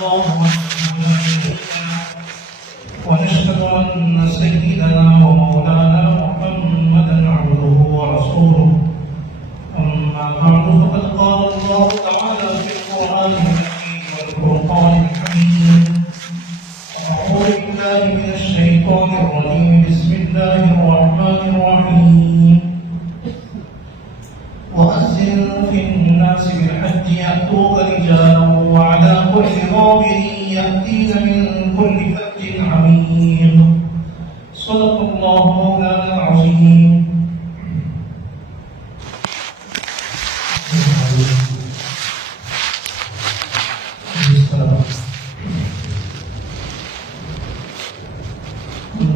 الله وحده لا شريك له ونشهد أن سيدنا ومولانا محمدا عبده ورسوله أما بعد فقد قال الله تعالى في القرآن الكريم والفرقان الحميد أعوذ بالله من الشيطان الرجيم بسم الله الرحمن الرحيم وأذن في الناس بالحج يأتوك رجالا وعلى كل ضامر يأتين من كل فج عميق صدق الله مولانا العظيم.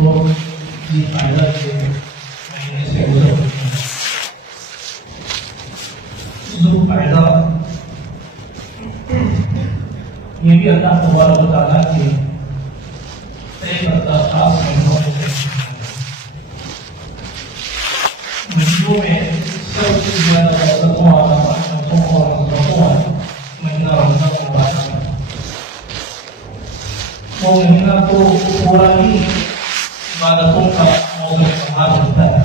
لوگ فائدہ کے مہینے سے گزر رہے ہیں. ذوالقعدہ یہ بھی اللہ تبارک و تعالیٰ کے طے کردہ خاص مہینوں میں سے مہینوں میں سب سے زیادہ برکتوں والا رحمتوں اور رحمتوں والا مہینہ رمضان مبارک ہے. وہ مہینہ تو پورا ہی عبادتوں کا موضوع سماج ہوتا ہے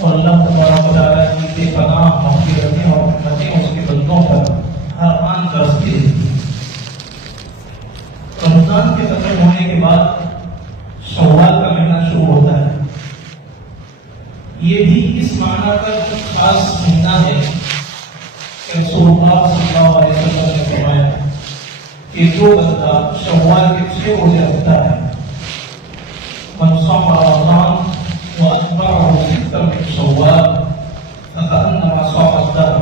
اور اللہ تبارک و تعالیٰ کی بے پناہ مغفرتیں اور رحمتیں اس کے بندوں پر ہر آن برستی رہتی ہیں. رمضان کے ختم ہونے کے بعد شوال کا مہینہ شروع ہوتا ہے. یہ بھی اس معنی کا خاص مہینہ ہے کہ رسول اللہ صلی اللہ علیہ وسلم نے فرمایا کہ جو بندہ شوال کے 6 روزے رکھتا ہے من صام رمضان وأتبعه ستا من شوال فكأنما صام الدهر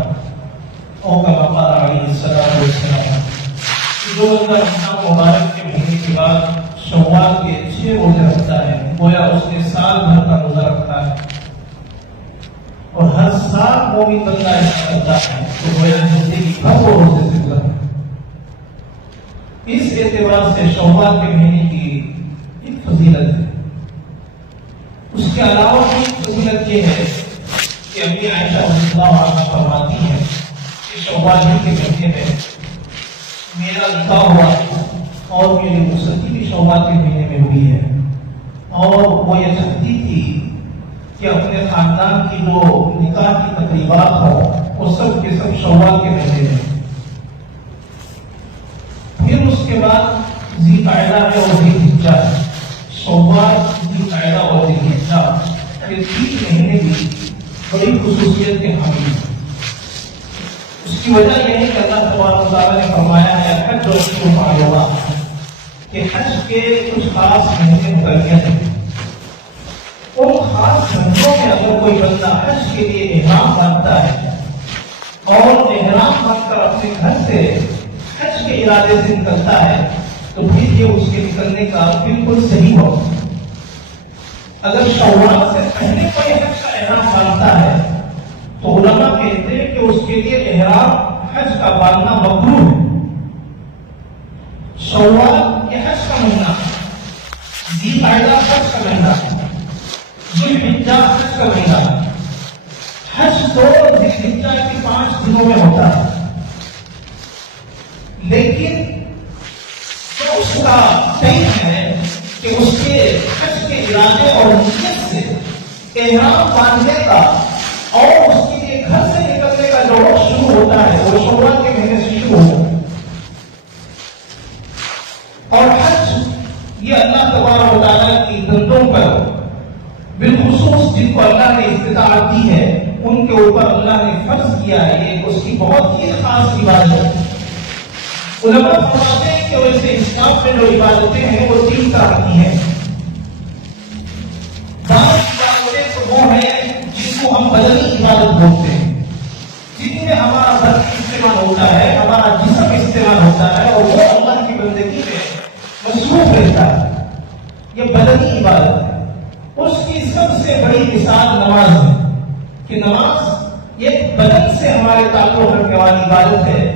أو كما قال عليه الصلاة والسلام. جو بندہ رمضان مبارک کے مہینے کے بعد شوال کے 6 روزے رکھتا ہے گویا اس نے سال بھر کا روزہ رکھا ہے اور ہر سال مومن بندہ ایسا کرتا ہے تو گویا زندگی بھر وہ روزے سے گزرتا ہے. اس اعتبار سے شوال کے مہینے کی ایک فضیلت ہے. اس کے علاوہ بھی فضیلت یہ ہے کہ امی عائشہ رضی اللہ عنہا فرماتی ہیں کہ شوال کے مہینے میں میرا نکاح ہوا اور میری رخصتی بھی شوال کے مہینے میں ہوئی ہے اور وہ یہ چاہتی تھی کہ اپنے خاندان کی جو نکاح کی تقریبات ہو وہ سب کے سب شوال کے مہینے میں. پھر اس کے بعد ذی قعدہ ہے اور ذی حجہ ہے. شوال ذی قعدہ اور ذی حجہ یہ 3 مہینے بھی بڑی خصوصیت کے حامل ہیں. اس کی وجہ یہ ہے کہ اللہ تبارک و تعالیٰ نے فرمایا ہے حج اور اشہر معلومات کہ حج کے کچھ خاص مہینے مقرر ہیں. ان خاص مہینوں میں اگر کوئی بندہ حج کے لیے احرام باندھتا ہے اور احرام باندھ کر اپنے گھر سے حج کے ارادے سے نکلتا ہے تو پھر یہ اس کے نکلنے کا بالکل صحیح ہو. اگر شوال سے پہلے کوئی حج کا احرام باندھتا ہے تو علماء کہتے ہیں کہ اس کے لیے احرام حج کا باندھنا مکروہ ہے. شوال یہ حج کا مہینہ، ذی قعدہ حج کا مہینہ، ذی حجہ حج کا مہینہ. حج تو ذی حجہ کے 5 دنوں میں ہوتا ہے لیکن اس کا ٹائم ہے کہ اس کے حج کے ارادے اور نیت سے احرام باندھنے کا اور اس کے لیے گھر سے نکلنے کا جو وقت شروع ہوتا ہے وہ شوال کے مہینے سے شروع ہوتا ہے. اور حج یہ اللہ تبارک و تعالیٰ کی بندوں پر بالخصوص جن کو اللہ نے استطاعت دی ہے ان کے اوپر اللہ نے فرض کیا ہے. یہ اس کی بہت ہی خاص عبادت ہے. علماء فرماتے ہیں کہ ویسے اسلام میں جو عبادتیں ہیں وہ 3 طرح کی ہیں. بعض عبادتیں تو وہ ہیں جن کو ہم بدنی عبادت بولتے ہیں، جن میں ہمارا بدن استعمال ہوتا ہے، ہمارا جسم استعمال ہوتا ہے اور وہ اللہ کی بندگی میں مصروف رہتا ہے. یہ بدنی عبادت ہے. اس کی سب سے بڑی مثال نماز ہے کہ نماز یہ بدن سے ہمارے تعلق رکھنے والی عبادت ہے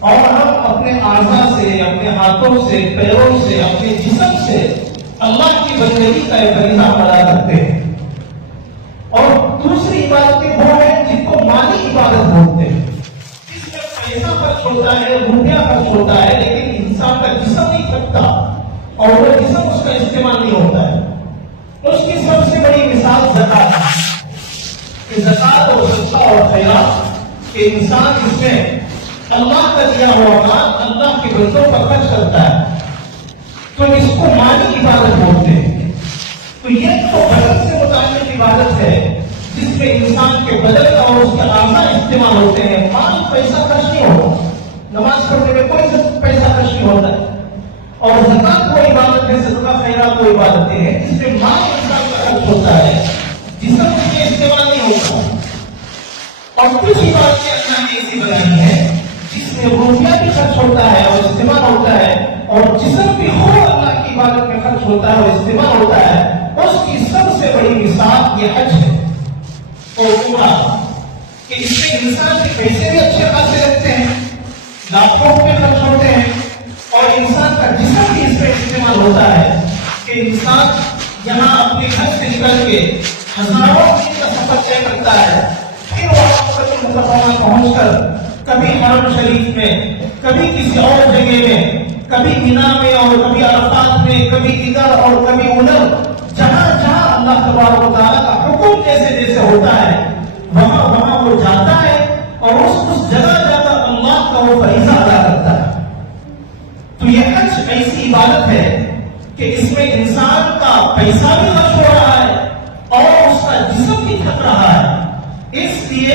اور ہم اپنے اعضاء سے، اپنے ہاتھوں سے، پیروں سے، اپنے جسم سے اللہ کی بندگی کا ایک فریضہ ادا کرتے ہیں. اور دوسری عبادتیں وہ ہیں جن کو مالی عبادت بولتے ہیں، جس میں پیسہ خرچ ہوتا ہے، روپیہ خرچ ہوتا ہے، لیکن انسان کا جسم نہیں تھکتا اور وہ جسم اس کا استعمال نہیں ہوتا ہے. اس کی سب سے بڑی مثال زکات ہے کہ زکات اور صدقہ اور خیرات کہ انسان اس میں اللہ کا دیا ہوا مال اللہ کے بندوں پر خرچ کرتا ہے تو اس کو مالی عبادت بولتے ہیں. تو یہ تو بدن سے متعلق عبادت ہے جس میں انسان کے بدن اور اس کے اعضاء استعمال ہوتے ہیں. مال پیسہ خرچ نہیں ہوتا, نماز پڑھنے میں کوئی پیسہ خرچ نہیں ہوتا ہے. اور زکات وہ عبادت ہے, صدقہ خیرات وہ عبادتیں ہیں جس میں مال انسان کا خرچ ہوتا ہے, جسم اس میں استعمال نہیں ہوتا. اور کچھ عبادتیں اللہ نے ایسی بنائی ہے جس میں روپیہ بھی خرچ ہوتا ہے اور استعمال ہوتا ہے اور جسم بھی خود اللہ کی عبادت میں خرچ ہوتا ہے اور استعمال ہوتا ہے. اس کی سب سے بڑی مثال یہ حج ہے اور عمرہ کہ اس میں انسان کے پیسے بھی اچھے خاصے لگتے ہیں, لاکھوں روپے خرچ ہوتے ہیں اور انسان کا جسم بھی اس میں استعمال ہوتا ہے کہ انسان یہاں اپنے گھر سے نکل کے ہزاروں دن کا سفر طے کرتا ہے, پھر وہاں پر مقدمہ پہنچ کر کبھی حرم شریف میں, کبھی کسی اور جگہ میں, کبھی مینا میں اور کبھی عرفات میں, کبھی ادھر اور کبھی ادھر, جہاں جہاں اللہ تبارک و تعالیٰ کا حکم جیسے جیسے ہوتا ہے وہاں وہاں وہ جاتا ہے اور اس جگہ جا کر اللہ کا وہ فریضہ ادا کرتا ہے. تو یہ حج ایسی عبادت ہے کہ اس میں انسان کا پیسہ بھی خرچ ہو رہا ہے اور اس کا جسم بھی تھک رہا ہے. اس لیے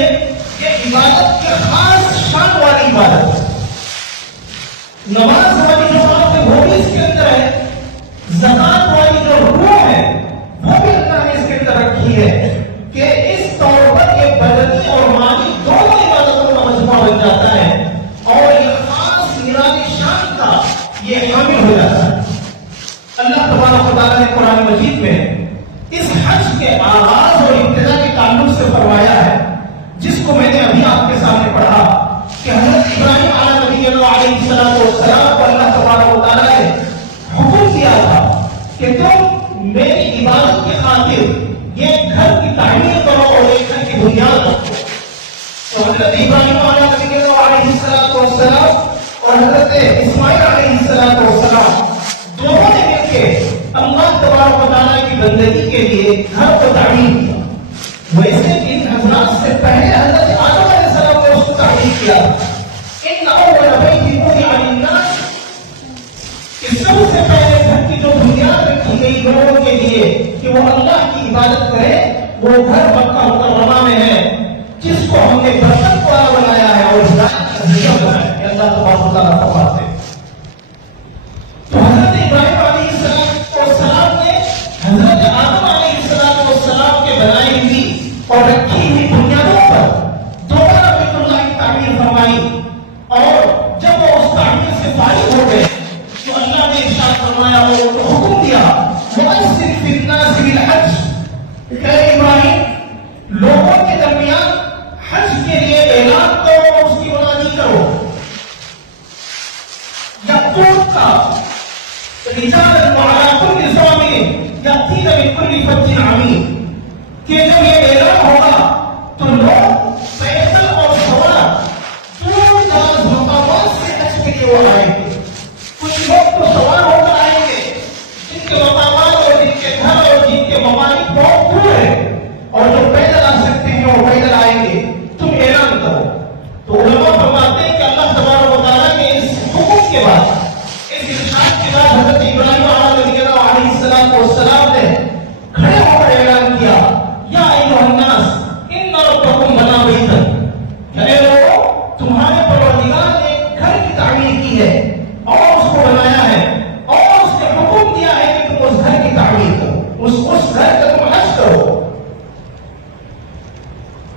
یہ عبادت کے خاص شان والی عبادت ہے. نماز والی جو بات ہے وہ بھی اس کے اندر ہے, زکات والی جو روح ہے وہ بھی اللہ نے اس کے اندر رکھی ہے کہ اس طور پر یہ بدنی اور مالی دونوں عبادتوں کا مجموعہ بن جاتا ہے اور یہ خاص نرالی شان کا یہ حامل ہو جاتا ہے. اللہ تبارک و تعالیٰ نے قرآن مجید میں اس حج کے آغاز اور ابتدا کے تعلق سے فرمایا ہے جس کو میں نے ابھی آپ کے سامنے پڑھا کہ حضرت ابراہیم علیہ السلام کو اللہ تبارک و تعالیٰ نے حکم دیا تھا کہ تم میری عبادت کی خاطر یہ گھر کی تعمیر کرو اور ایک گھر کی بنیاد رکھو. تو حضرت ابراہیم علیہ السلام اور حضرت اسماعیل علیہ السلام دونوں نے مل کے اللہ تبارک و تعالیٰ کی بندگی کے لیے گھر کو تعمیر کیا. ویسے ان حضرات سے پہلے حضرت آدم علیہ السلام نے اس کو تعمیر کیا. ان اول بیت وضع للناس کہ سب سے پہلے گھر کی جو بنیاد رکھی گئی لوگوں کے لیے کہ وہ اللہ کی عبادت کرے وہ گھر مکہ مکرمہ میں ہے جس کو ہم نے برکت والا بنایا ہے اور ہدایت کا ذریعہ بنایا ہے. اللہ تبارک و تعالیٰ فرماتے ہیں تو حضرت ابراہیم علیہ السلام نے حضرت آدم علیہ السلام کے بنائی ہوئی اور رکھی ہوئی بنیادوں پر دوبارہ بیت اللہ کی تعمیر فرمائی اور جب وہ اس تعمیر سے فارغ ہو گئے تو اللہ نے ارشاد فرمایا وہ حکم دیا وَأَذِّن فِي النَّاسِ بِالْحَجِّ کہ ابراہیم لوگوں کے درمیان حج کے لیے اعلان کرو اور اس کی منادی کرو. یأتوک رجالا وعلى كل ضامر يأتين من كل فج عميق کہ جب یہ اعلان ہوگا تو لوگ پیدل اور سوار دور دراز مقامات سے حج کے لیے وہ آئیں گے. کچھ لوگ تو سوار ہو کر آئیں گے جن کے مقامات اور جن کے گھر اور جن کے ممالک بہت دور ہیں اور جو پیدل آ سکتے ہیں وہ پیدل آئیں گے. تم اعلان کرو. تو علماء فرماتے ہیں کہ اللہ تبارک و تعالیٰ کے اس حکم کے بعد اس ارشاد کے بعد حضرت ابراہیم علیہ السلام نے کھڑے ہو کر اعلان کیا یا ایھا الناس ان ربکم بنا بیتا اے لوگوں تمہارے پروردگار نے گھر کی تعمیر کی ہے اور اس کو بنایا ہے اور اس نے حکم دیا ہے کہ تم اس گھر کی تعمیر کرو, اس گھر کا تم حج کرو.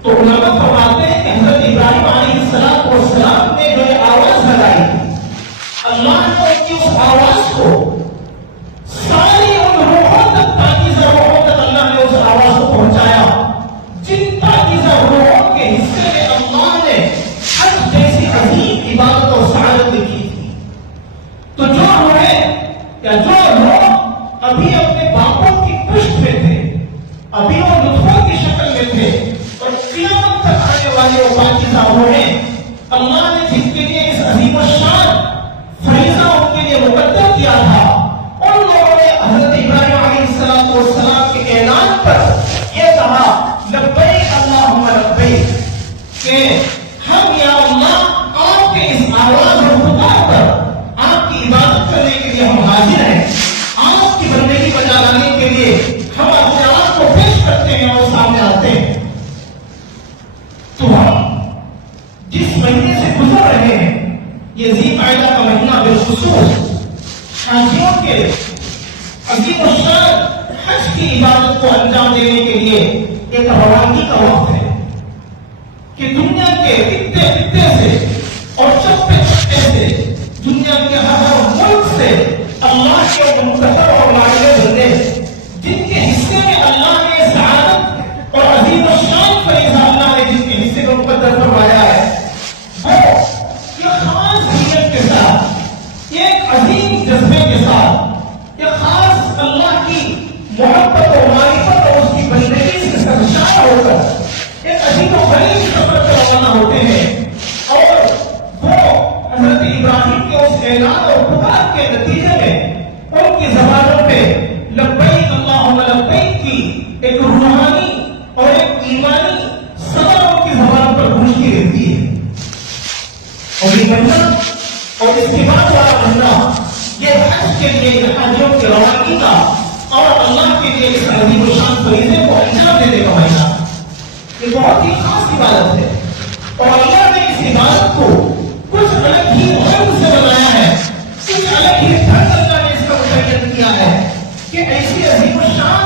تو علماء فرماتے ہیں کہ حضرت ابراہیم علیہ السلام نے جو یہ آواز لگائی اللہ نے ان کی اس آواز کو ساری ان روحوں تک پاکیزہ روحوں تک اللہ نے اس آواز کو پہنچایا جن پاکیزہ روحوں کے حصے میں اللہ نے حج جیسی عظیم عبادت اور سعادت لکھی تھی. تو جو لوگ ابھی اپنے باپوں کی پشت میں تھے, ابھی وہ نطفوں کی شکل میں تھے اور قیامت تک آنے والے وہ پاکیزہ روحیں اللہ نے جن کے لیے اس عظیم الشان فریضہ ان کے لیے مقدر کیا تھا، ان لوگوں نے حضرت ابراہیم علیہ السلام کے اعلان پر یہ کہا لبیک اللہم لبیک، کہ ہم یا اللہ آپ کے اس آواز اور پکار پر آپ کی عبادت کرنے کے لیے ہم حاضر ہیں، آپ کی بندگی بجا لانے کے لیے ہم اپنے آپ کو پیش کرتے ہیں اور سامنے آتے ہیں۔ تو ہم جس مہینے سے گزر رہے ہیں، یہ ذی قعدہ کا مہینہ بالخصوص حاجیوں کے عظیم الشان حج کی عبادت کو انجام دینے کے لیے ایک روانگی کا وقت ہے کہ دنیا کے خطے خطے سے اور چپے چپے سے، دنیا کے ہر ملک سے اللہ کے منتخب اور مائل بندے جن کے حصے میں اللہ نے سعادت اور عظیم الشان فریضہ اللہ نے جن کے حصے کو مقدر فرمایا ہے، وہ یہ خاص نیت کے ساتھ، ایک عظیم جذبے کے ساتھ، ایک خاص اللہ کی محبت اور معرفت اور اس کی بندگی سے سرشار ہو کر ایک عجیب و غریب سفر پر روانہ ہوتے ہیں، اور وہ حضرت ابراہیم کے اس اعلان اور پکار کے نتیجے میں ان کی زبانوں پہ لبیک اللہم لبیک کی ایک روحانی اور ایک ایمانی صدا ان کی زبان پر گونجتی رہتی ہے۔ اور یہ مہینہ اور اس کے بعد والا مہینہ یہ حج کے لیے، یہ حاجیوں کی روانگی کا اور اللہ کے لیے اس عظیم الشان فریضے کو انجام دینے کا مہینہ، یہ بہت ہی خاص عبادت ہے، اور اللہ نے اس عبادت کو کچھ الگ ہی ڈھنگ سے بنایا ہے، کچھ الگ ہی ڈھنگ اللہ نے اس کا متعین کیا ہے کہ ایسی عظیم الشان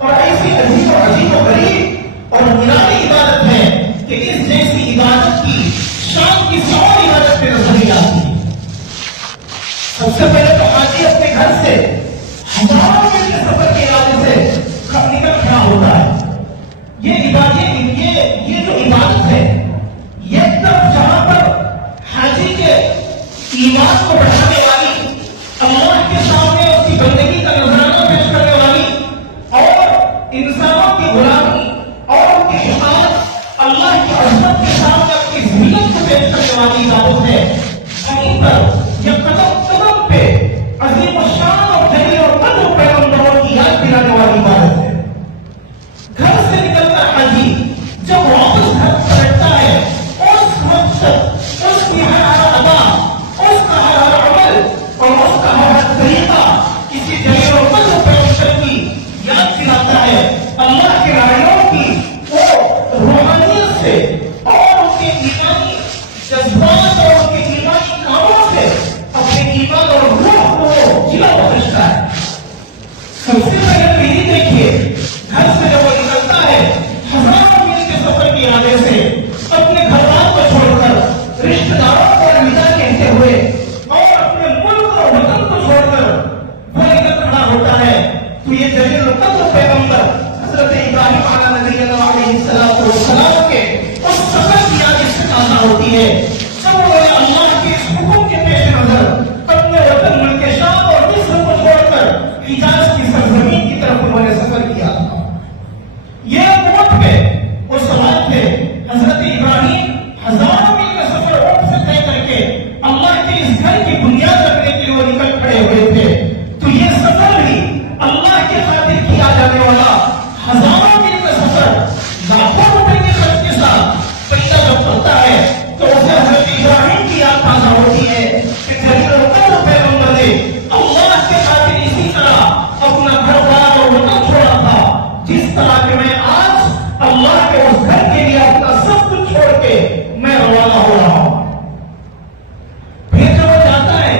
اور ایسی عظیم و غریب اور نرالی عبادت ہے کہ اس جیسی عبادت کی شان کسی اور عبادت پہ نظر نہیں آتی۔ سب سے پہلے تو حاجی اپنے گھر سے ہزاروں میل کے سفر کے ارادے سے نکل کھڑا ہوتا ہے۔ یہ جو عبادت ہے، یہ طرف جہاں پر حاجی کے ایمان کو بڑھانے والی، اللہ کے سامنے اس کی بندگی کا نذرانہ پیش کرنے والی، اور انسانوں کی غلامی اور ان کی حفاظت اللہ کی عظمت کے سامنے اپنی ذلت کو پیش کرنے والی عبادت ہے، کہیں پر یہ قدم قدم پہ عظیم الشان اور جلیل اور قدر پیغمبروں کی یاد دلانے والی عبادت ہے۔ گھر سے نکلتا حاجی جب واپس گھر پلٹتا ہے، اس وقت تک اس کی ہر ادا، اس کا ہر عمل اور اس کا ہر طریقہ کسی جلیل اور قدر پیغمبر کی یاد دلاتا ہے، اللہ کے رائوں کی وہ روحانیت سے اور ان کے ایمانی جذبات اور ان کے ایمانی کاموں سے اپنے ایمان اور روح کو جلا بخشتا ہے۔ سب سے پہلے تو یہ دیکھیے، گھر سے جب وہ نکلتا ہے ہزاروں میل کے سفر کے ارادے سے، اپنے گھر بار کو چھوڑ کر، رشتہ داروں کو الوداع کہتے ہوئے اور اپنے ملک اور وطن کو چھوڑ کر وہ نکل کھڑا ہوتا ہے، تو یہ جلیل القدر پیغمبر حضرت ابراہیم علیہ السلام کے اس سفر کی یاد اس سے تازہ ہوتی ہے جب انہوں نے اللہ کے اس حکم کے پیش نظر اپنے وطن ملک شام اور مصر کو چھوڑ کر حجاز کی سرزمین کی طرف انہوں نے سفر کیا۔ یہ اونٹ پہ وہ سوار تھے، حضرت ابراہیم ہزاروں میل کا سفر اونٹ سے طے کر کے اللہ کے اس گھر کی بنیاد رکھنے کے لیے وہ نکل کھڑے ہوئے تھے، تو یہ سفر بھی اللہ کے خاطر کیا جانے والا ہزاروں میل کا سفر لاکھوں روپے کے خرچ کے ساتھ پیدا جب کرتا ہے تو اسے حضرت ابراہیم کی یاد تازہ ہوتی ہے کہ جلیل القدر پیغمبر نے اللہ کے خاطر اسی طرح اپنا گھر بار اور وطن چھوڑا تھا، جس طرح کہ میں آج اللہ کے اس گھر کے لیے اپنا سب کچھ چھوڑ کے میں روانہ ہو رہا ہوں۔ پھر جب وہ جاتا ہے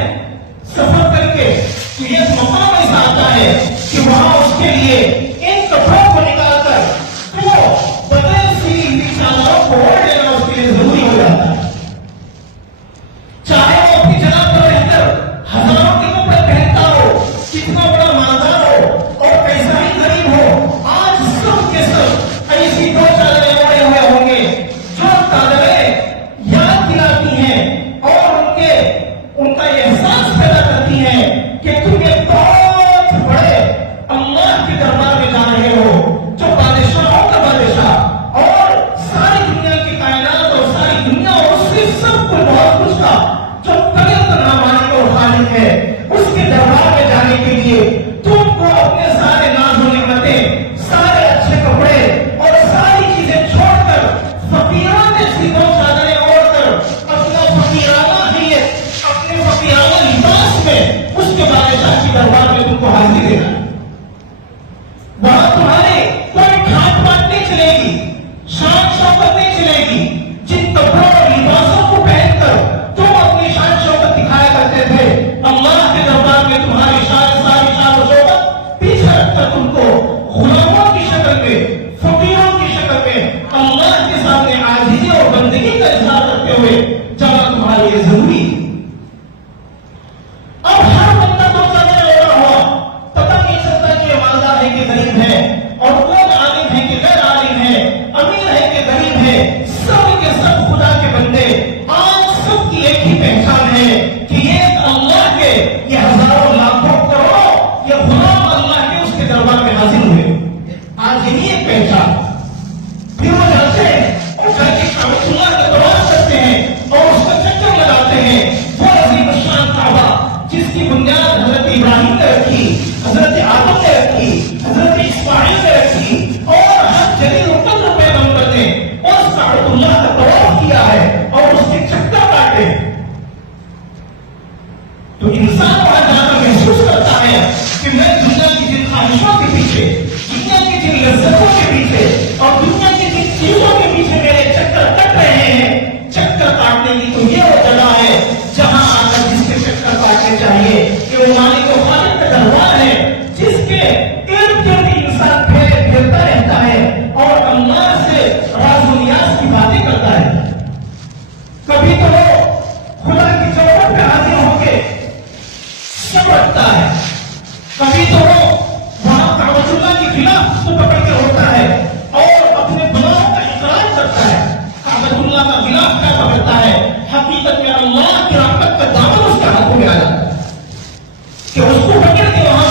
سفر کر کے تو یہ مقام ایسا آتا ہے کہ وہاں اس کے لیے ان کپڑوں کو نکال کر وہ بدن سی چادروں کو اوڑھ لینا اس کے لیے ضروری ہو جاتا ہے، چاہے وہ اپنی جگہ پر رہ کر ہزاروں کے کپڑے پہنتا ہو، کتنا بڑا مالدار ہو اور پیسہ ہی غریب ہو، آج سب کے سب ایسی دو چادریں اوڑھے ہوئے ہوں گے جو چادریں یاد دلاتی ہیں اور ان کا یہ احساس پیدا کرتی ہیں کہ تم یہ بہت بڑے اللہ کے دربار مالک ہے، اس کے دربار میں جانے کے لیے تم کو اپنے سارے ناز و نعمتیں، سارے اچھے کپڑے اور ساری چیزیں چھوڑ کر فقیرانے سی دو چادریں اوڑھ کر اپنا فقیرانہ نیت، اپنے فقیرانہ لباس میں اس کے بادشاہ کے دربار میں تم کو حاضری دینا ہے۔ وہاں تمہارے کوئی ٹھاٹ بات نہیں چلے گی، شان شوکت نہیں چلے گی۔ جن کپڑوں اور لباسوں کو پہن کر تم اپنی شان شوکت دکھایا کرتے تھے، اللہ کے دربار میں تمہاری ساری شان و شوکت پیچھے رکھ کر تم کو غلاموں کی شکل میں، فقیروں کی شکل میں اللہ کے سامنے عاجزی اور بندگی کا اظہار کرتے ہوئے جانا تمہارے لیے ضروری ہے۔ اب ہر بندہ دو چادریں اوڑھا ہوا، پتہ نہیں چلتا کہ یہ مالدار ہے کہ غریب ہے، اور کون عالم ہے کہ غیر عالم ہے، امیر ہے کہ غریب ہے، سب کے سب خدا کے بندے۔ آج سب کی ایک ہی پہچان ہے کہ یہ اللہ کے، یہ ہزاروں لاکھوں کروڑوں یہ غلام اللہ کے اس کے دربار میں حاضر ہوئے۔ آج یہی ایک پہچان۔ پھر وہ جاتے ہیں اور جا کے کعبۃ اللہ کا طواف کرتے ہیں اور اس کا چکر لگاتے ہیں۔ وہ عظیم الشان کعبہ جس کی بنیاد حضرت ابراہیم نے رکھی، حضرت آدم نے رکھی، حضرت اسماعیل نے رکھی، اور ہر جلیل القدر پیغمبر نے اس کعبۃ اللہ کا طواف کیا ہے اور اس کے چکر کاٹے۔ تو انسان وہاں جا کر محسوس کرتا ہے کہ میں دنیا کی جن خواہشوں کے پیچھے، دنیا کی جن لذتوں کے پیچھے اور دنیا کی جن چیزوں کے پیچھے میرے چکر کٹ رہے ہیں، چکر کاٹنے کی تو یہ وہ جگہ ہے جہاں آ کر جس کے چکر کاٹنے چاہیے کہ وہ مالک و خالق کا دربار ہے، جس کے ارد گرد انسان پھرتا رہتا ہے اور اللہ سے راز و نیاز کی باتیں کرتا ہے۔ کبھی تو وہ خدا کی چوکھٹ پہ حاضر ہو کے سب رکھتا ہے، کبھی تو وہ وہاں کعبۃ اللہ کے خلاف کو پکڑ کے ہوتا ہے اور اپنے گناہوں کا اقرار کرتا ہے۔ کعبۃ اللہ کا خلاف کیا پکڑتا ہے؟ حقیقت میں اللہ کی رحمت کا دامن اس کے ہاتھوں میں آ جاتا ہے کہ اس کو پکڑ کے وہاں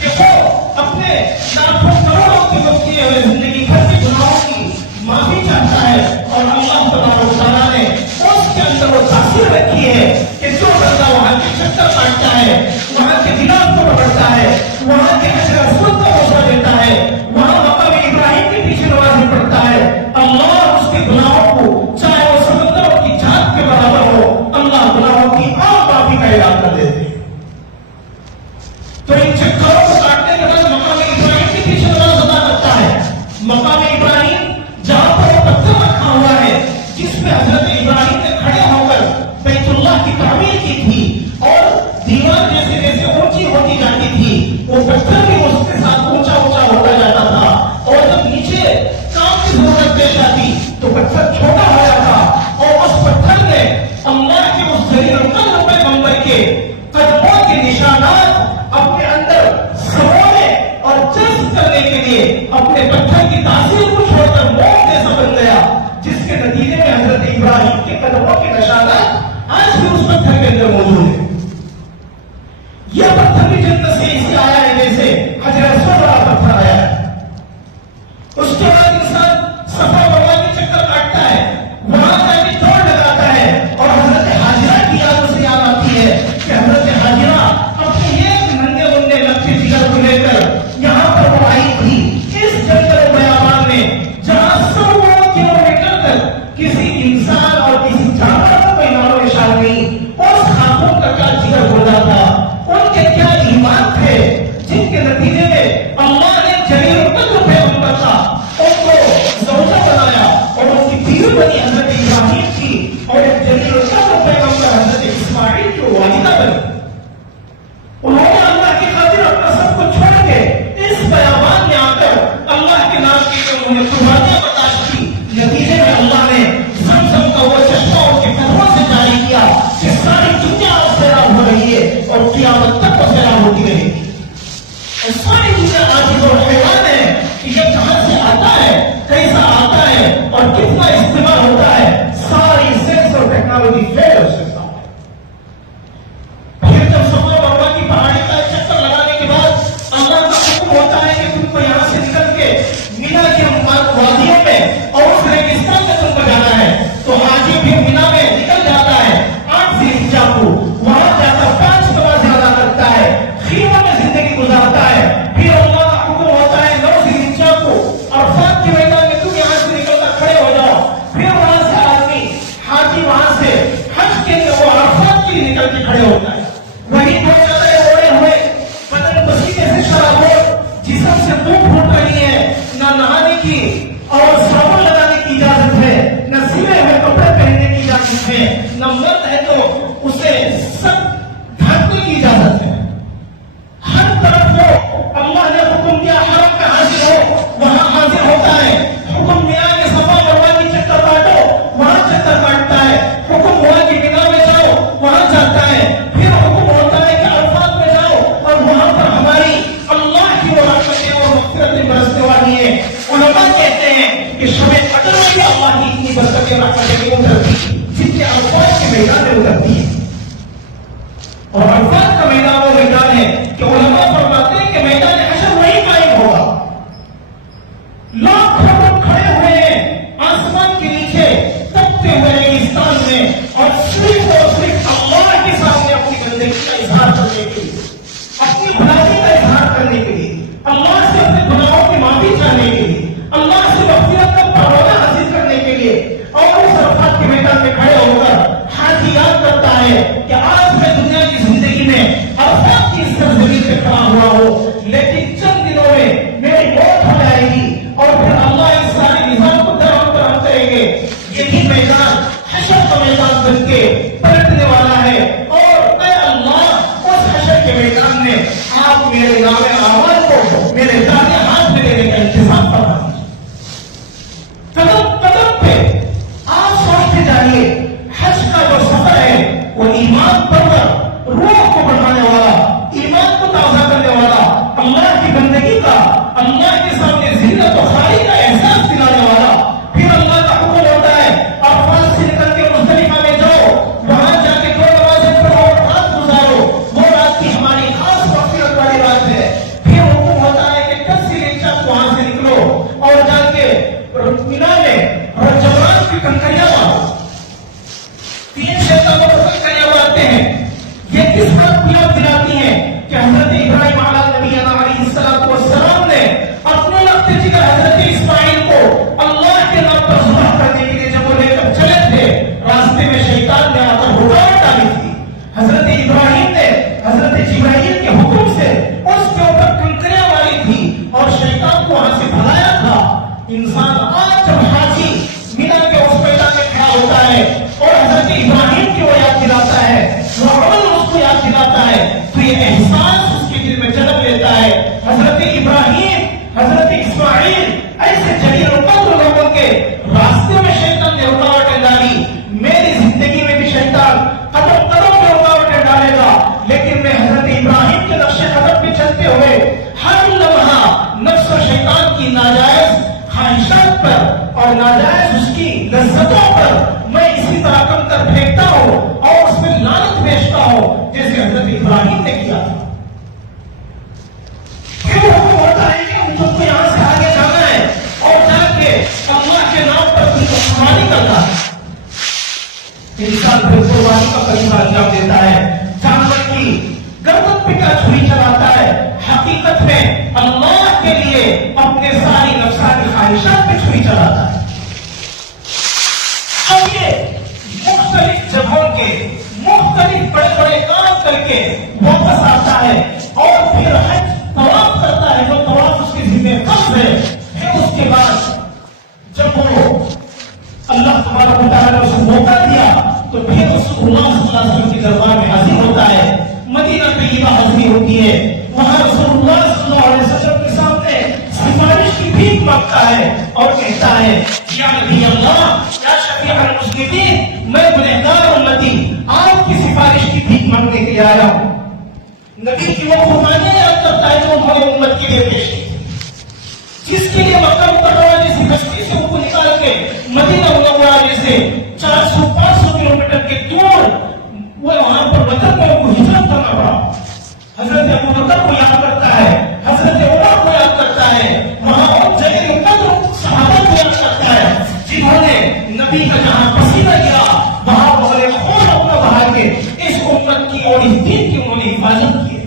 کہ وہ اپنے لاکھوں کروڑوں کے وقت کیے ہوئے زندگی بھر کے گناہوں کی معافی چاہتا ہے، اور اللہ تبارک و تعالیٰ نے اس کے اندر وہ تاثیر رکھی ہے کہ جو بندہ وہاں کے چکر کاٹتا ہے، وہاں کے خلاف کو پکڑتا ہے، وہاں کے حجر اسود کا حوصلہ دیتا ہے، وہاں مقام ابراہیم کے پیچھے نماز پڑھتا ہے، اللہ اس کے گناہوں کو چاہے وہ سمندروں کی جھاگ کے برابر ہو، اللہ گناہوں کی عام معافی کا اعلان کر دیتے ہیں۔ تو ان چکروں کو کاٹنے کے بعد مقام ابراہیم کے پیچھے نماز ادا کرتا ہے۔ مقام ابراہیم جہاں پر وہ پتھر رکھا ہوا ہے جس پہ حضرت ابراہیم نے کھڑے ہو کر بیت اللہ کی تعمیر کی تھی، اور دیوار جیسے جیسے اونچی ہوتی جاتی تھی وہ پتھر بھی اس کے ساتھ اونچا اونچا ہوتا جاتا تھا، اور جب نیچے کام کی ضرورت پیش آتی تو پتھر چھوٹا ہو جاتا، اور اس پتھر نے اللہ کے اس ذلیل القدر پیغمبر کے قدموں کے نشانات اپنے اندر سمونے اور جذب کرنے کے لیے اپنے پتھر کی تاثیر کو چھوڑ کر موم جیسا بن گیا، جس کے نتیجے میں حضرت ابراہیم کے قدموں کے نشانات آج بھی اس پتھر کے اندر موجود ہیں۔ یہ پتھر بھی جنت سے اسی آیا ہے جیسے حجر اسود والا پتھر آیا ہے۔ اس کے بعد انسان صفا مروا کے چکر کاٹتا ہے، وہاں جا کے دوڑ لگاتا ہے، اور حضرت حاجرہ کی یاد اسے یاد آتی ہے کہ حضرت حاجرہ اپنے ایک ننھے منھے لچھے جگر کو لے کر یہاں پر وہ آئی تھی، اس جنگل و بیابان میں جہاں 100 کلومیٹر تک کسی انسان اور کسی جانور کا کوئی نام و نشان نہیں۔ اس خاتون کا کیا جگر گھولا تھا، ان کے کیا ایمان تھے، جن کے نتیجے میں اللہ نے جلیل القدر پیغمبر کا ان کو زوجہ بنایا، اور ان کی بیوی بنی حضرت ابراہیم کی، اور ایک جلیل القدر پیغمبر حضرت اسماعیل کی والدہ بنی۔ انہوں نے اللہ کی خاطر اپنا سب کچھ چھوڑ کے اس بیابان میں آ کر اللہ کے نام کی انہوں نے قربانیاں برداشت کی۔ نتیجے میں اللہ نے زمزم کا وہ چشمہ ان کے قدموں سے جاری کیا کہ ساری دنیا آج سیراب ہو رہی ہے اور قیامت تک وہ سیراب ہوتی رہے گی۔ ساری دنیا عاجز اور حیران ہے کہ یہ کہاں سے آتا ہے، کیسا آتا ہے اور کتنا استعمال ہوتا ہے۔ ساری سائنس اور ٹیکنالوجی فیل ہے اس کے ساتھ۔ پھر جب صفا مروا کی پہاڑی کا چکر لگانے کے بعد اللہ کا حکم ہوتا ہے کہ تم کو یہاں سے نکل کے مینا کی وادیوں میں اور اس ریگستان میں تم کو جانا ہے، تو حاجی بھی مینا میں نکل جاتا ہے 8 ذی الحجہ کو، وہاں جا کر 5 نکل کے کھڑے ہوتا ہے، وہی دو چادریں اوڑھے ہوئے، بدن پسینے سے شرابور، جسم سے منہ پھوٹ رہی ہے، نہ نہانے کی اور صابن لگانے کی اجازت ہے، نہ سلے ہوئے کپڑے پہننے کی اجازت ہے، نہ مرد ہے تو اسے سب ڈھانکنے کی اجازت ہے۔ ہر طرف وہ اللہ نے حکم دیا حرم کا حاضر ہو، وہاں حاضر ہوتا ہے، حکم دیا کہ صفا مروا کی چکر کاٹو، وہاں چکر کاٹتا ہے، حکم ہوا کہ مینا میں جاؤ، وہاں جاتا ہے، پھر حکم ہوتا ہے کہ عرفات میں جاؤ اور وہاں پر ہماری اللہ کی رحمتیں اور مغفرتیں برسنے والی ہیں۔ علماء کہتے ہیں کہ شب قدر میں بھی اللہ کی اتنی برکتیں رحمتیں نہیں اترتی جتنے عرفات کے میدان میں اترتی ہیں، اور عرفات کا میدان وہ میدان ہے کہ علماء فرماتے ہیں کہ میدان حشر وہی قائم ہوگا، لاکھوں کھڑے ہوئے ہیں آسمان کے نیچے تپتے ہوئے ریگستان میں، اور صرف اللہ کے سامنے اپنی بندگی کا اظہار کرنے کے لیے، اپنی بھلائی کا اظہار کرنے کے لیے، اللہ سے اپنے گناہوں کی معافی چاہنے کے لیے، اللہ سے مغفرت کا پروانہ حاصل کرنے کے لیے، اور اس عرفات کے میدان میں کھڑے ہو کر حاجی یاد کرتا ہے کہ آج میں دنیا کی زندگی میں عرفات کی سرزمین پہ کھڑا ہوا ہوں، لیکن چند دنوں میں میری موت ہو جائے گی اور پھر اللہ اس سارے نظام کو درہم کریں گے۔ یہی میدان حشر کا میدان بن کے پلٹنے والا ہے، اور اے اللہ اس حشر کے میدان میں آپ میرے نام اعمال کو میرے دائیں ہاتھ میں لینے کا انتظام فرما دیجیے۔ قدم قدم پہ آپ سوچتے جائیے، حج کا جو سفر ہے وہ ایمان پر روح کو بڑھانے والا، ایمان کو تازہ کرنے والا، اللہ کی بندگی کا، اللہ کے سامنے ذلت و خواری کا احساس دلانے والا۔ پھر اللہ کا حکم ہوتا ہے عرفات سے نکل کے مزدلفہ میں جاؤ، وہاں جا کے 2 نمازیں پڑھو اور رات گزارو، وہ رات کی ہماری خاص مغفرت والی رات ہے۔ پھر حکم ہوتا ہے کہ 10 ذی الحجہ کو وہاں سے نکلو اور جا کے مینا میں اور جمرات کی کنکریاں مارو، 3 شیطانوں کو کنکریاں مارتے ہیں۔ یہ کس بات کو یاد دلاتی ہیں کہ حضرت ابراہیم علیہ السلام نے اپنے لقب جگر حضرت اسماعیل کو اللہ کے نام پر ذبح کرنے کے لیے جب وہ لے کر چلے تھے، راستے میں شیطان نے آ کر رکاوٹ ڈالی تھی۔ حضرت ابراہیم نے حضرت جبرائیل کے حکم سے اس کے اوپر کنکریاں ماری تھی اور شیطان کو وہاں سے بھگایا تھا۔ انسان آج جب حاجی مینا کے اس میدان میں کھڑا ہوتا ہے اور حضرت ابراہیم کی وہ یاد دلاتا ہے، وہ عمل اس کو یاد دلاتا ہے، تو یہ احساس اس کے دل میں جنم لیتا ہے۔ حضرت ابراہیم، حضرت اسماعیل ایسے جلیل القدر لوگوں کے راستے میں شیطان نے رکاوٹیں ڈالی، میری زندگی میں بھی شیطان قدم قدم پہ رکاوٹیں ڈالے گا، لیکن میں حضرت ابراہیم کے نقش قدم پہ چلتے ہوئے ہر لمحہ نفس و شیطان کی ناجائز خواہشات پر اور ناجائز اس کی لذتوں پر میں اسی طرح کم کر پھینکتا ہوں اور اس میں لعنت بھیجتا ہوں جیسے حضرت ابراہیم نے کیا تھا۔ پھر حکم ہوتا ہے کہ ان کو یہاں سے آگے جانا ہے اور جا کے اللہ کے نام پر قربانی کرنا ہے۔ انسان پھر قربانی کا کلمہ انجام دیتا ہے، جانور کی گردن پہ کیا چھری چلاتا ہے، حقیقت میں اللہ کے لیے اپنے ساری نفسانی خواہشات پہ چھری چلاتا ہے۔ اب یہ مختلف جگہوں کے مختلف بڑے بڑے کام کر کے واپس آتا ہے اور پھر حج طواف کرتا ہے، جو طواف اس کے ذمہ فرض ہے۔ پھر اس کے بعد جب وہ اللہ تبارک و تعالیٰ نے اسے موقع دیا تو پھر رسول اللہ صلی اللہ علیہ وسلم کے دربار میں حاضر ہوتا ہے، مدینہ طیبہ حاضری ہوتی ہے، وہاں رسول اللہ صلی اللہ علیہ وسلم کے سامنے سفارش کی بھیک مانگتا ہے اور کہتا ہے یا نبی اللہ، یا شفیع المذنبین، میں گنہگار امتی آپ کی سفارش کی بھیک مانگنے کے لیے آیا ہوں۔ نبی کی وہ قربانیاں یاد کرتا ہے جو انہوں نے امت کے لیے پیش کی، جس کے لیے مکہ مکرمہ جیسی بستی سے ان کو نکال کے مدینہ منورہ جیسے 400-500 کلومیٹر کے دور وہ وہاں پر وطن میں ان کو ہجرت کرنا پڑا۔ حضرت ابو بکر کو یاد کرتا ہے، حضرت عمر کو یاد کرتا ہے، وہاں اور جلیل القدر صحابہ کو یاد کرتا ہے جنہوں نے نبی کا جہاں پسینہ گرا وہاں وہ نے خون اپنا بہا کے اس امت کی اور اس دین کی انہوں نے حفاظت کی۔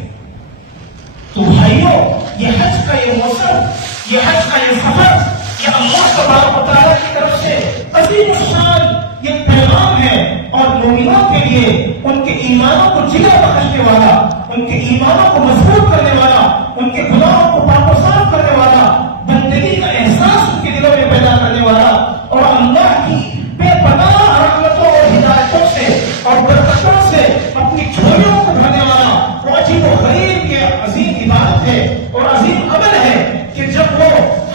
تو بھائیوں، یہ حج کا یہ موسم، یہ حج کا یہ سفر، یہ اللہ تبارک و تعالیٰ کی طرف سے عظیم الشان یہ پیغام ہے، اور مومنوں کے لیے ان کے ایمانوں کو جگر بخشنے والا، ان کے ایمانوں کو مضبوط کرنے والا، ان کے گناہوں کو پاک و صاف کرنے والا، بندگی کا احساس ان کے دلوں میں پیدا کرنے والا، اور اللہ کی بے پناہ رحمتوں اور ہدایتوں سے اور برکتوں سے اپنی جھولیوں کو بھرنے والا وہ عجیب و غریب یہ عظیم عبادت ہے اور عظیم عمل ہے کہ جب وہ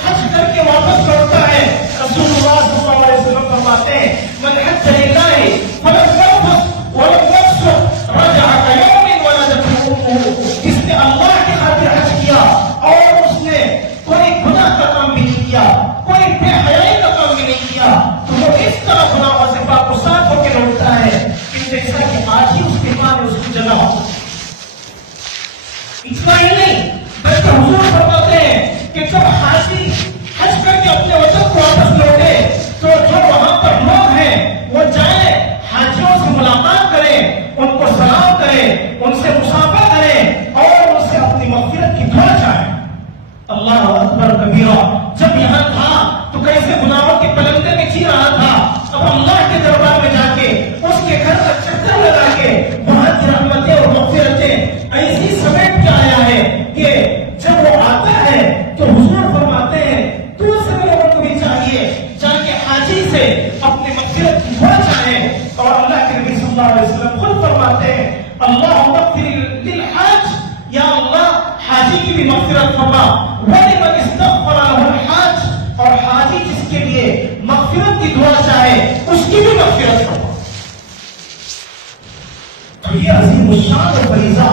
حج کر کے واپس لوٹتا ہے، رسول اللہ صلی اللہ علیہ وسلم فرماتے ہیں من حج للہ فلم يرفث ولم يفسق رجع كيوم ولدته امه، جس نے اللہ کی خاطر حج کیا اور اس نے کوئی گناہ کا کام بھی نہیں کیا، کوئی بے حیائی کا کام بھی نہیں کیا، تو وہ اس طرح گناہوں سے پاک و صاف ہو کے لوٹتا ہے کہ جیسا کہ آج ہی اس کے ماں نے اس کو جگہ ہو۔ اتنا ہی نہیں بلکہ حضور فرماتے ہیں کہ جب حاجی حج کر کے اپنے وطن کو واپس لوٹے تو جو وہاں پر لوگ ہیں وہ جائیں حاجیوں سے ملاقات کریں، ان کو سلام کریں، ان سے مصافحہ کریں اور ان سے اپنی مغفرت کی دعا چاہیں۔ اللہ اکبر کبیرہ، جب یہاں تھا تو کیسے گناہوں کے پلندے میں جی رہا تھا، اب اللہ کے دربار میں جا کے اس کے گھر کا چکر لگا کے وہاں کی رحمتیں اور مغفرتیں ایسی سمیٹ کے آیا ہے کہ جب وہ آتا ہے تو حضور فرماتے ہیں دوسرے لوگوں کو بھی چاہیے جا کے حاجی سے اپنی مغفرت کی دعا چاہیں، اور اللہ کے نبی صلی اللہ علیہ وسلم خود فرماتے ہیں اللہم اغفر للحاج، یا اللہ حاجی کی بھی مغفرت فرما، وَلِمَنِ اسْتَغْفَرَ لَهُ الْحَاجِ، اور حاجی جس کے لیے مغفرت کی دعا چاہے اس کی بھی مغفرت فرما۔ تو یہ عظیم الشان و فریضہ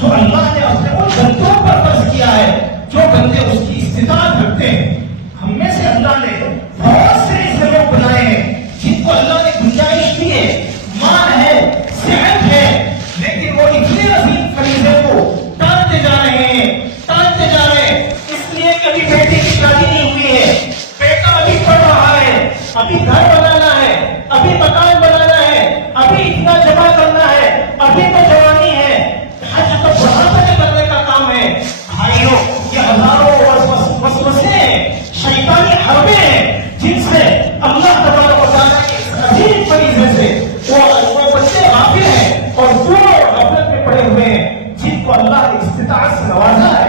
جو اللہ نے اپنے ان بندوں پر فرض کیا ہے جو بندے اس کی استطاعت رکھتے ہیں۔ ہم میں سے اللہ نے بہت سے ایسے لوگ بنائے ہیں جن کو اللہ نے گنجائش دی ہے، مال ہے، صحت ہے، لیکن وہ اتنے عظیم فریضے کو ٹالتے جا رہے ہیں، ٹالتے جا رہے ہیں، اس لیے کہ ابھی بیٹے کی شادی نہیں ہوئی ہے، بیٹا ابھی پڑھ رہا ہے، ابھی گھر بنانا ہے، ابھی مکان بنانا ہے، ابھی اتنا جمع کرنا ہے، ابھی تو جوانی ہے، حج تو بڑھاپے کرنے کا کام ہے۔ بھائیوں، یہ ہزاروں وسوسے ہیں، شیطانی حربے ہیں جن سے اللہ تبارک و تعالیٰ کے عظیم فریضے سے وہ بچے غافل ہیں اور دور غفلت میں پڑے ہوئے ہیں جن کو اللہ نے استطاعت سے نوازا ہے۔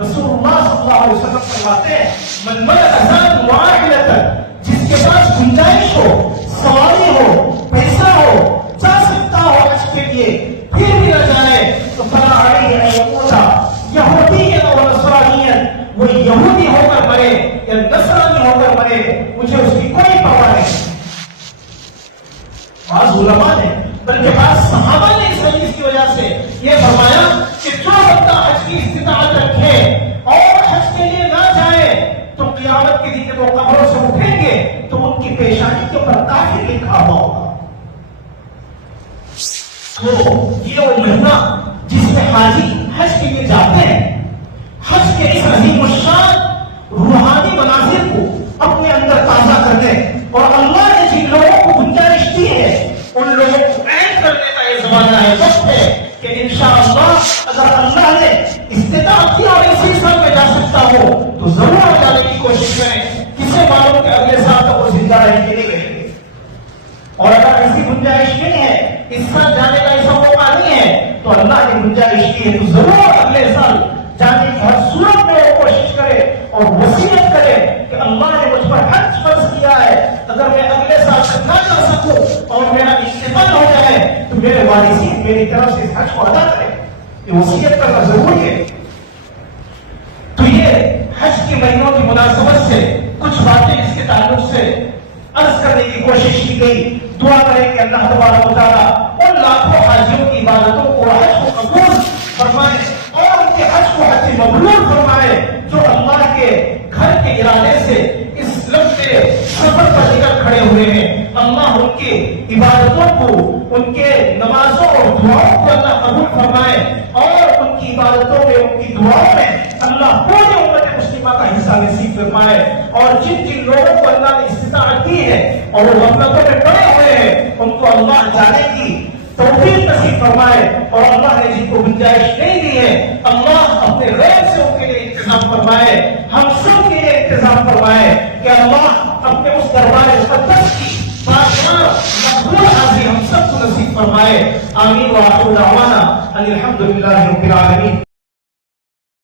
رسول اللہ صلی اللہ علیہ وسلم فرماتے ہیں من ملک ذات واحدۃ، جس کے پاس گنجائش ہو، سواری ہو، پیسہ ہو، جا سکتا ہو حج کے لیے پھر بھی نہ جائے تو فلا علیہ ان یموت یہودیا و نصرانیا، وہ یہودی ہو کر مرے یا نصرانی ہو کر مرے، مجھے اس کی کوئی پرواہ نہیں۔ بعض علماء نے بلکہ بعض صحابہ نے اس حدیث کی وجہ سے یہ فرمایا کہ جو بندہ حج کی استطاعت رکھے اور حج کے لیے نہ جائے تو قیامت کے دن جب وہ قبروں سے اٹھیں گے تو ان کی پیشانی کے اوپر کافر لکھا ہوا ہوگا۔ تو یہ وہ مہینہ جس میں حاجی حج کے لیے جاتے ہیں، حج کے اس عظیم الشان روحانی مناظر کو اپنے اندر تازہ کرتے ہیں، اور اللہ نے جن لوگوں کو گنجائش دی ہے ان لوگوں کو عین کرنے کا یہ زمانہ ہے، وقت ہے کہ انشاءاللہ اگر اللہ نے استطاعت کی اور اسی سال میں جا سکتا ہو تو ضرور جانے کی کوشش کریں۔ کسے معلوم کہ اگلے سال تک وہ زندہ رہیں گے نہیں رہیں گے، اور اگر ایسی گنجائش نہیں ہے، اس سال جانے کا ایسا موقع نہیں ہے تو اللہ نے گنجائش کی ہے تو ضرور اگلے سال جانے کی ہر صورت میں وہ کوشش کرے اور وصیت کرے کہ اللہ نے مجھ پر حج فرض کیا ہے، اگر میں اگلے سال تک نہ جا سکوں اور میرا انتقال ہو جائے تو میرے وارثین میری طرف سے اس حج کو ادا کریں۔ یہ وصیت کرنا ضروری ہے۔ تو یہ حج کے مہینوں کی مناسبت سے کچھ باتیں اس کے تعلق سے عرض کرنے کی کوشش کی گئی۔ دعا کریں کہ اللہ تبارک و تعالیٰ ان لاکھوں حاجیوں کی عبادتوں کو حج کو قبول فرمائے اور ان کے حج کو حج مبرور فرمائے جو اللہ کے گھر کے ارادے سے اس لمبے سفر پر نکل کھڑے ہوئے ہیں۔ اللہ ان کی عبادتوں کو، ان کے نمازوں اور دعاؤں کو اللہ قبول فرمائے اور ان کی عبادتوں میں، ان کی دعاؤں میں اللہ پوری امت مسلمہ کا حصہ نصیب فرمائے، اور جن جن لوگوں کو اللہ نے استطاعت دی ہے اور وہ غفلتوں میں پڑے ہوئے ہیں ان کو اللہ جانے کی توفیق نصیب فرمائے، اور اللہ نے جن کو گنجائش نہیں دی ہے اللہ اپنے غیر سے ان کے لیے انتظام فرمائے، ہم سب کے لیے انتظام فرمائے کہ اللہ اپنے اس دربار مقدس کی بادشاہ مقبول حاضری ہم سب کو نصیب فرمائے۔ فرمائے. آمین. وآخر دعوانا ان الحمد للہ رب العالمین.